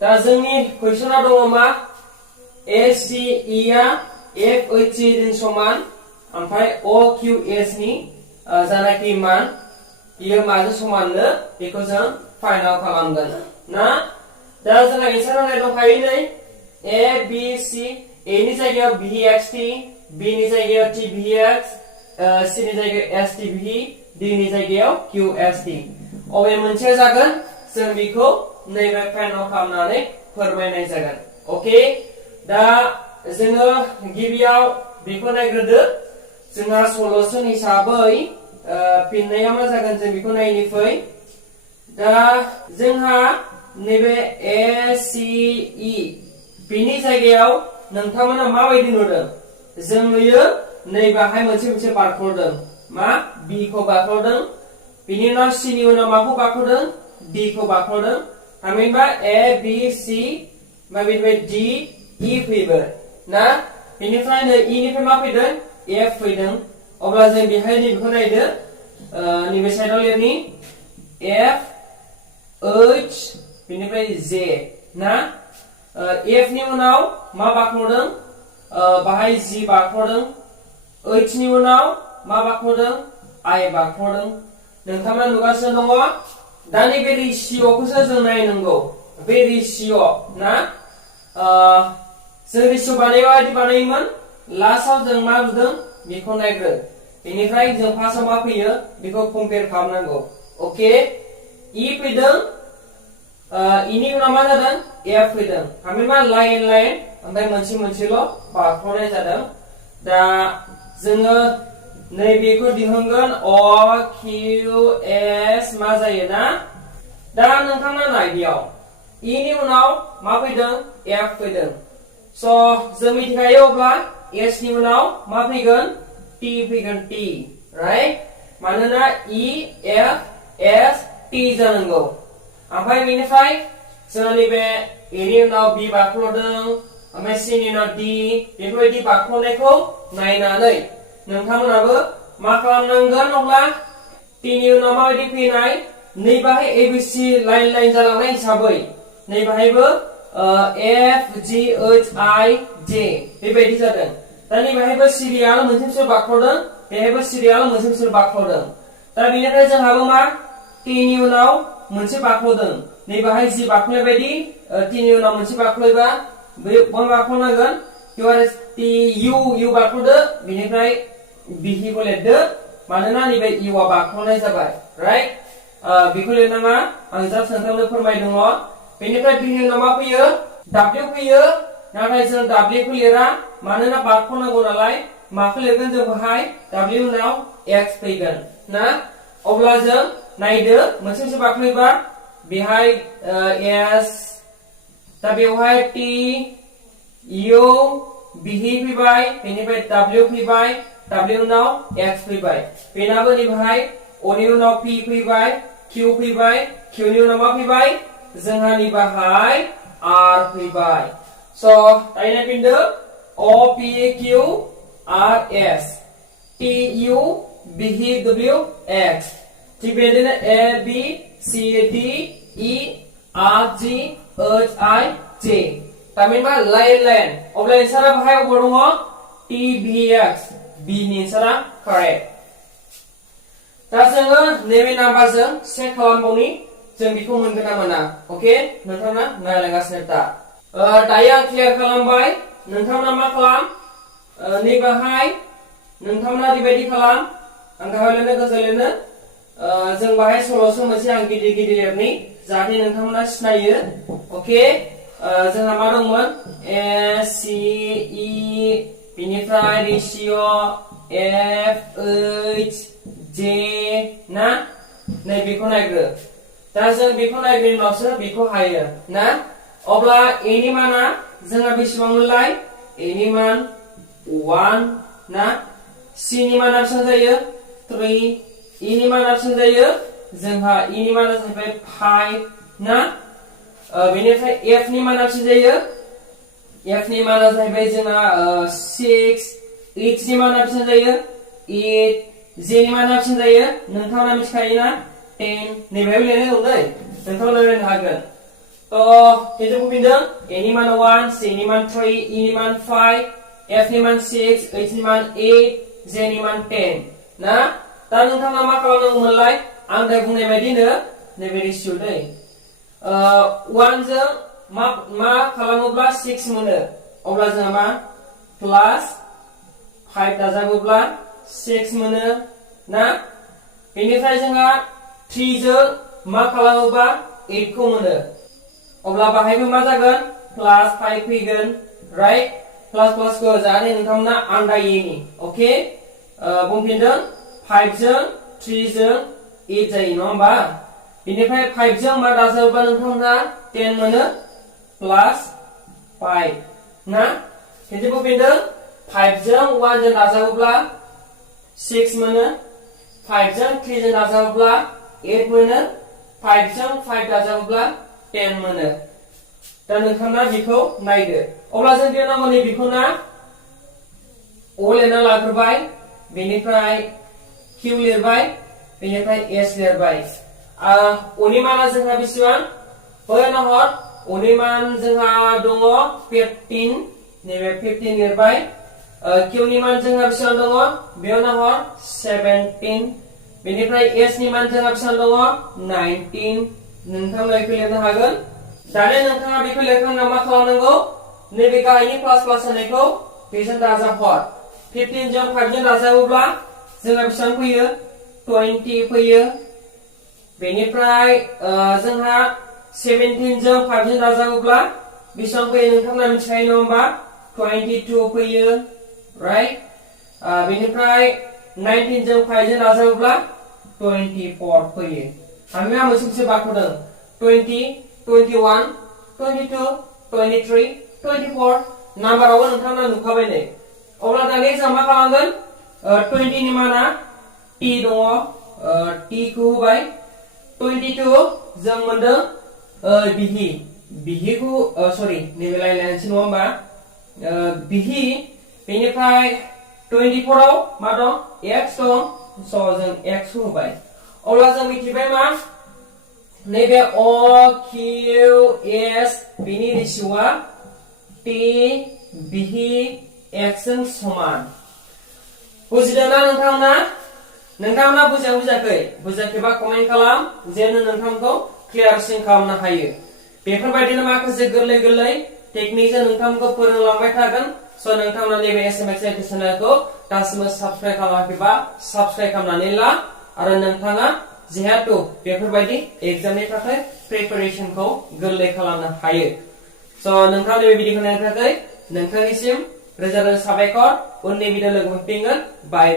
दा जोंनि कुइसना दङ मा ACE आ FHC जों समान ओमफ्राय OQS नि जानाखि मान बियो माजों समाननो बेखौ जों फाइन्ड आउट खालामगोन ना दा जोंहा एन्सार होनाय दंखायो नै A B C A नि जायगायाव BXT B नि जायगायाव TBX C नि जायगायाव STV D नि जायगायाव QST अबे मोनसेया जागोन जों बेखौ नैबे फाइन्ड आउट खालामनानै फोरमायनाय जागोन ओके दा जोङो गिबियाव बेखौ नायग्रोदो जोंहा सलुशन हिसाबै फिननाया मा जागोन जों बेखौ नायनि फै दा जोंहा नैबे ACE बिनि जायगायाव नोंथांमोना माबायदि नुदों जों नुयो नैबाहाय मोनसे बारख'दों मा B खौ बारख'दों बिनि उनाव C नि उनाव माखौ बारख'दों D खौ बारख'दों थामहिनबा A B C मा बिनिफ्राय D E फैबाय ना बिनिफ्राय नै E निफ्राय मा फैदों F फैदों अब्ला जों बेहाय बेखौ नायदो नैबे साइडआव लिरनि F H बिनिफ्राय J ना F नि उनाव मा बारख'दों बाहाय G बारख'दों H नि उनाव मा बारख'दों I बारख'दों नोंथाङा नुगासिनो दङ दा नैबे रेशिअ'खौसो जों नायनांगौ बे रेशिअ ना जों रेशिअ बानायबायदि बानायोमोन लास्टआव जों मा नुदों बेखौ नायग्रो बेनिफ्राय जों फार्स्टआव मा फैयो बेखौ कम्पेयार खालामनांगौ ओके E फैदों E नि उनाव मा जादों F फैदों थामहिनबा लाइन ओमफ्राय मोनसेल' बारख'नाय जादों दा जोङो नैबेखौ दिहुनगोन OQS मा जायो ना दा नोंथाङा नाय बेयाव E नि उनाव मा फैदों F फैदों स' जों मिथिखायो अब्ला S नि उनाव मा फैगोन T फैगोन T राइट मानोना E F S T जानांगौ ओमफ्राय बेनिफ्राय जों नैबे A नि उनाव B बारख्ल'दों ओमफ्राय C नि उनाव D बेफोरबायदि बारख्ल'नायखौ नायनानै नोंथांमोनाबो मा खालामनांगोन अब्ला T नि उनाव माबायदि फैनाय नैबाहाय ABC लाइन जालांनाय हिसाबै नैबाहायबो F G H I J बेबायदि जादों दा नैबाहायबो सिरियाल मोनसे बारख्ल'दों बेहायबो सिरियाल मोनसे बारख्ल'दों दा बेनिफ्राय जोंहाबो मा T नि उनाव मोनसे बारख्ल'दों नैबाहाय G बारख्ल'नाय बायदि T नि उनाव मोनसे बारख्ल'योबा बै मा बारख्ल'नांगोन QRS T U बारख्ल'दो बेनिफ्राय B खौ लिरदो मानोना नैबे U आ बारख्ल'नाय जाबाय राइट बेखौ लिरनाङा आं जास्ट नोंथांनो फोरमायदों बेनिफ्राय B नि उनाव मा फैयो W फैयो नाथाय जों W खौ लिरा मानोना बारख्ल'नांगौ नालाय माखौ लिरगोन जों बेहाय W उनाव X फैगोन ना अब्ला जों नायदो मोनसे बारख्ल'योबा बेहाय S दा बेवहाय T U B फैबाय बेनिफ्राय W फैबाय W उनाव X फैबाय बेनाबो नैबाहाय O नि उनाव P फैबाय Q फैबाय Q नि उनाव मा फैबाय जोंहा नैबाहाय R फैबाय स' दायो नायफिनदो O P Q R S T U B W X थिग बेबायदिनो A B C D E R G H I J थामहिनबा लाइन अब्ला एन्सारा बाहाय अबाव दङ T B X B नि एन्सारा कारेक्ट दा जोङो नैबे नाम्बारजों चेक खालामबावनि जों बेखौ मोनगोन ना मोना ओके नोंथाङा नायलांगासिनो दा दायो आं क्लियार खालामबाय नोंथाङा मा खालाम नैबाहाय नोंथाङा ओरैबायदि खालाम आं गाहाय लिरनो गोजौ लिरनो जों बाहाय सल'सो मोनसे आं गिदिर लिरनि जाहाथे नोंथाङा सिनायो ओके जोंहा मा दंमोन A C E बिनिफ्राय रेशिअ F H J ना नै बेखौ नायग्रो दा जों बेखौ नायग्रोनि उनावसो बेखौ हायो ना अब्ला A नि माना जोंहा बेसेबांमोनलाय A नि मान 1 ना C नि माना बेसेबां जायो 3 E नि माना बेसेबां जायो जोंहा E नि माना जाहैबाय 5 ना बेनिफ्राय F नि माना बेसेबां जायो F नि माना जाहैबाय जोंहा 6 H नि माना बेसेबां जायो 8 J नि माना बेसेबां जायो नोंथाङा मिथिखायोना 10 नैबेयाव लिरनाय दं दै नोंथाङा लिरनो हागोन kita bubuhindों a ni मान 1, c ni मान 3, e ni मान 5, f ni मान 6, h ni मान 8, j ni मान 10 ना दा नोंथाङा मा खालामनांगौमोनलाय आं दा बुंनाय बायदिनो नैबे रेशियो दै 1 जों मा खालामोब्ला 6 मोनो अब्ला जोंहा मा प्लास 5 दाजाबोब्ला 6 मोनो ना बेनिफ्राय जोंहा 3 जों मा खालामोबा 8 खौ मोनो अब्ला बाहायबो मा जागोन प्लास 5 फैगोन राइट प्लास को जाहाथे नोंथांमोना आन्दायैनि ओके बुंफिनदों 5 जों 3 जों 8 जायो नङा होमबा बेनिफ्राय 5 जों मा दाजाबोबा नोंथांमोना 10 मोनो प्लास 5 ना खनसे बुंफिनदों 5 जों 1 जों दाजाबोब्ला 6 मोनो 5 जों 3 जों दाजाबोब्ला 8 मोनो 5 जों 5 दाजाबोब्ला 10 मोनो दा नोंथाङा बेखौ नायदो अब्ला जों बे नांगौनि बेखौ ना o लिरना लाग्रोबाय बेनिफ्राय q लिरबाय बेनिफ्राय s लिरबाय o नि माना जोंहा बेसेबां फरायना हर o नि मान जोंहा दङ 15 नैबे 15 लिरबाय q नि मान जोंहा बेसेबां दङ बेयाव नाहर 17 बेनिफ्राय s नि मान जोंहा बेसेबां दङ 19 नोंथाङा बेखौ लिरनो हागोन दानिया नोंथाङा बेखौ लिरखांना मा खालामनांगौ नैबे गाहायनि प्लास होनायखौ बेजों दाजाबहर 15 जों 5 जों दाजाबोब्ला जोंहा बेसेबां फैयो 20 फैयो बेनिफ्राय जोंहा 17 जों 5 जों दाजाबोब्ला बेसेबां फैयो नोंथाङा मिथिखायो नङा होमबा 22 फैयो राइट बेनिफ्राय 19 जों 5 जों दाजाबोब्ला 24 फैयो आङो मोनसे बाखौदों 20 21 22 23 24 नाम्बारावबो नोंथाङा नुखाबाय नै अब्ला दानिया जों मा खालामगोन 20 नि माना t दङ t खौ होबाय 22 जों मोनदों बिहिखौ सरि नैबे लाइनसै नङा होमबा बिहि बेनिफ्राय 24 आव मा दं x दं स जों x खौ होबाय अब्ला जों मिथिबाय मा नैबे o q s बिनि रेशियोआ t बिहि x जों समान बुजिदोंना नोंथांमोना बुजियाखैबा कमेन्ट खालाम जेन नोंथांखौ क्लियारसिन खालामनो हायो बेफोरबायदिनो माखासे गोरलै टेकनिकजों नोंथांखौ फोरोंलांबाय थागोन स नोंथांमोना नैबे एसएमएक्स चेनेलखौ दासिमबो साबस्क्राइब खालामाखैबा साबस्क्राइब खालामनानै ला आरो नोंथाङा जिहेतु बेफोरबायदि एग्जामनि थाखाय प्रिपारेसनखौ गोरलै खालामनो हायो स नोंथाङा नैबे भिडिअखौ नायनो थाखाय नोंथांनिसिम रोजा साबायखर उननि भिडिअ लोगो मोनफिनगोन बाय